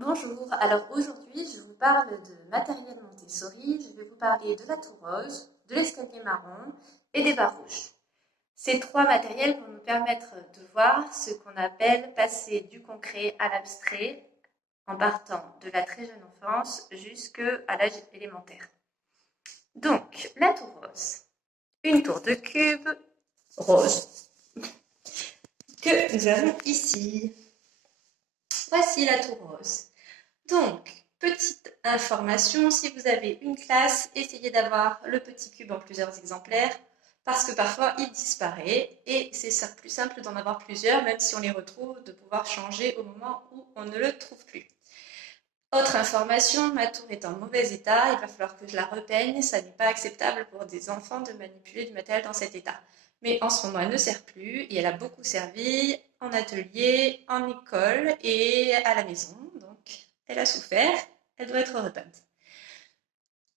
Bonjour, alors aujourd'hui je vous parle de matériel Montessori, je vais vous parler de la tour rose, de l'escalier marron et des barres rouges. Ces trois matériels vont nous permettre de voir ce qu'on appelle passer du concret à l'abstrait en partant de la très jeune enfance jusqu'à l'âge élémentaire. Donc, la tour rose, une tour de cube rose que nous avons ici. Voici la tour rose. Donc, petite information, si vous avez une classe, essayez d'avoir le petit cube en plusieurs exemplaires parce que parfois il disparaît et c'est plus simple d'en avoir plusieurs, même si on les retrouve, de pouvoir changer au moment où on ne le trouve plus. Autre information, ma tour est en mauvais état, il va falloir que je la repeigne, ça n'est pas acceptable pour des enfants de manipuler du matériel dans cet état. Mais en ce moment, elle ne sert plus et elle a beaucoup servi en atelier, en école et à la maison. Donc, elle a souffert, elle doit être repeinte.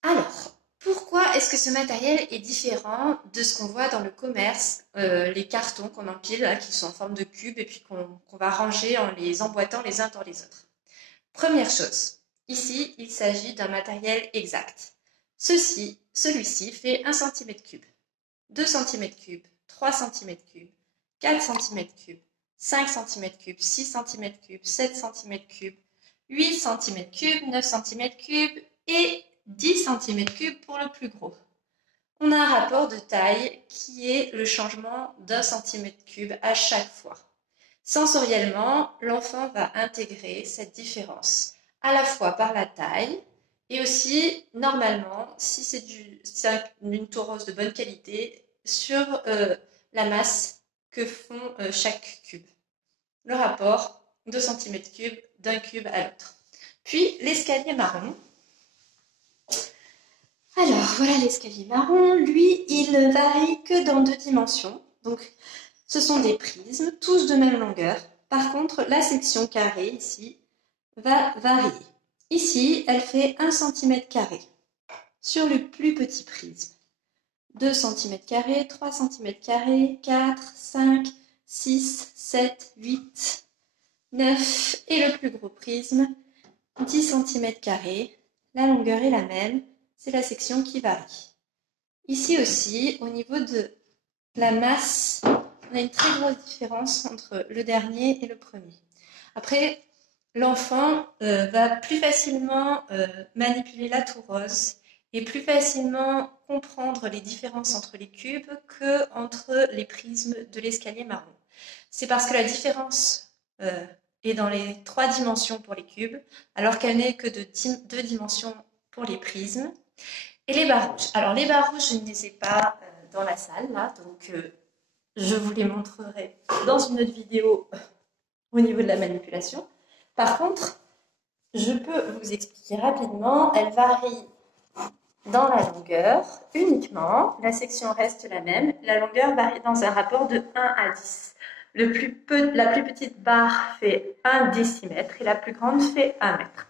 Alors, pourquoi est-ce que ce matériel est différent de ce qu'on voit dans le commerce, les cartons qu'on empile, là, qui sont en forme de cube et puis qu'on va ranger en les emboîtant les uns dans les autres? Première chose, ici, il s'agit d'un matériel exact. Celui-ci fait 1 cm3, 2 cm3, 3 cm3, 4 cm3, 5 cm3, 6 cm3, 7 cm3, 8 cm3, 9 cm3 et 10 cm3 pour le plus gros. On a un rapport de taille qui est le changement d'1 cm3 à chaque fois. Sensoriellement, l'enfant va intégrer cette différence à la fois par la taille et aussi, normalement, si c'est une tour rose de bonne qualité, sur la masse que font chaque cube. Le rapport 2 cm3 d'un cube à l'autre. Puis l'escalier marron. Alors, voilà l'escalier marron. Lui, il ne varie que dans 2 dimensions. Donc, ce sont des prismes, tous de même longueur. Par contre, la section carrée, ici, va varier. Ici, elle fait 1 cm² sur le plus petit prisme. 2 cm², 3 cm², 4, 5, 6, 7, 8, 9 et le plus gros prisme, 10 cm². La longueur est la même, c'est la section qui varie. Ici aussi, au niveau de la masse, on a une très grosse différence entre le dernier et le premier. Après, l'enfant va plus facilement manipuler la tour rose et plus facilement comprendre les différences entre les cubes qu'entre les prismes de l'escalier marron. C'est parce que la différence est dans les 3 dimensions pour les cubes, alors qu'elle n'est que de 2 dimensions pour les prismes. Et les barres rouges. Alors les barres rouges, je ne les ai pas dans la salle, là, donc je vous les montrerai dans une autre vidéo au niveau de la manipulation. Par contre, je peux vous expliquer rapidement, elle varie dans la longueur uniquement, la section reste la même, la longueur varie dans un rapport de 1 à 10. La plus petite barre fait 1 décimètre et la plus grande fait 1 mètre.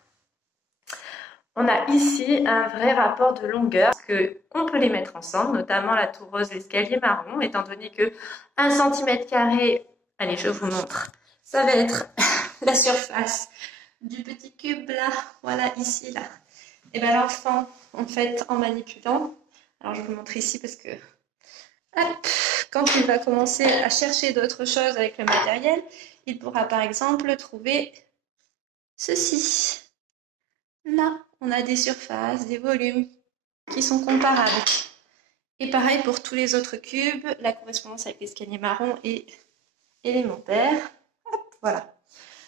On a ici un vrai rapport de longueur, parce qu'on peut les mettre ensemble, notamment la tour rose et l'escalier marron, étant donné que 1 cm², allez je vous montre, ça va être la surface du petit cube là, voilà ici là. Et bien l'enfant, en fait, en manipulant, alors je vous montre ici parce que, hop, quand il va commencer à chercher d'autres choses avec le matériel, il pourra par exemple trouver ceci. Là, on a des surfaces, des volumes qui sont comparables. Et pareil pour tous les autres cubes, la correspondance avec l'escalier marron est élémentaire. Hop, voilà.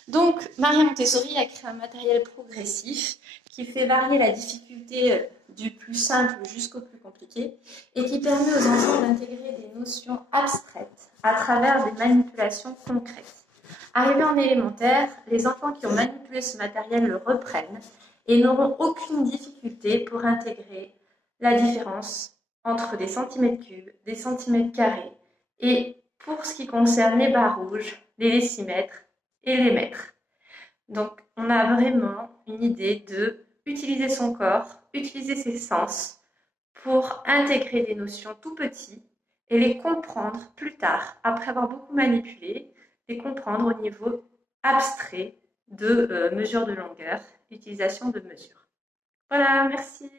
Donc, Maria Montessori a créé un matériel progressif qui fait varier la difficulté du plus simple jusqu'au plus compliqué et qui permet aux enfants d'intégrer des notions abstraites à travers des manipulations concrètes. Arrivés en élémentaire, les enfants qui ont manipulé ce matériel le reprennent et n'auront aucune difficulté pour intégrer la différence entre des centimètres cubes, des centimètres carrés et pour ce qui concerne les barres rouges, les décimètres et les mètres. Donc on a vraiment une idée de utiliser son corps, utiliser ses sens pour intégrer des notions tout petites et les comprendre plus tard, après avoir beaucoup manipulé, les comprendre au niveau abstrait de mesure de longueur, utilisation de mesure. Voilà, merci.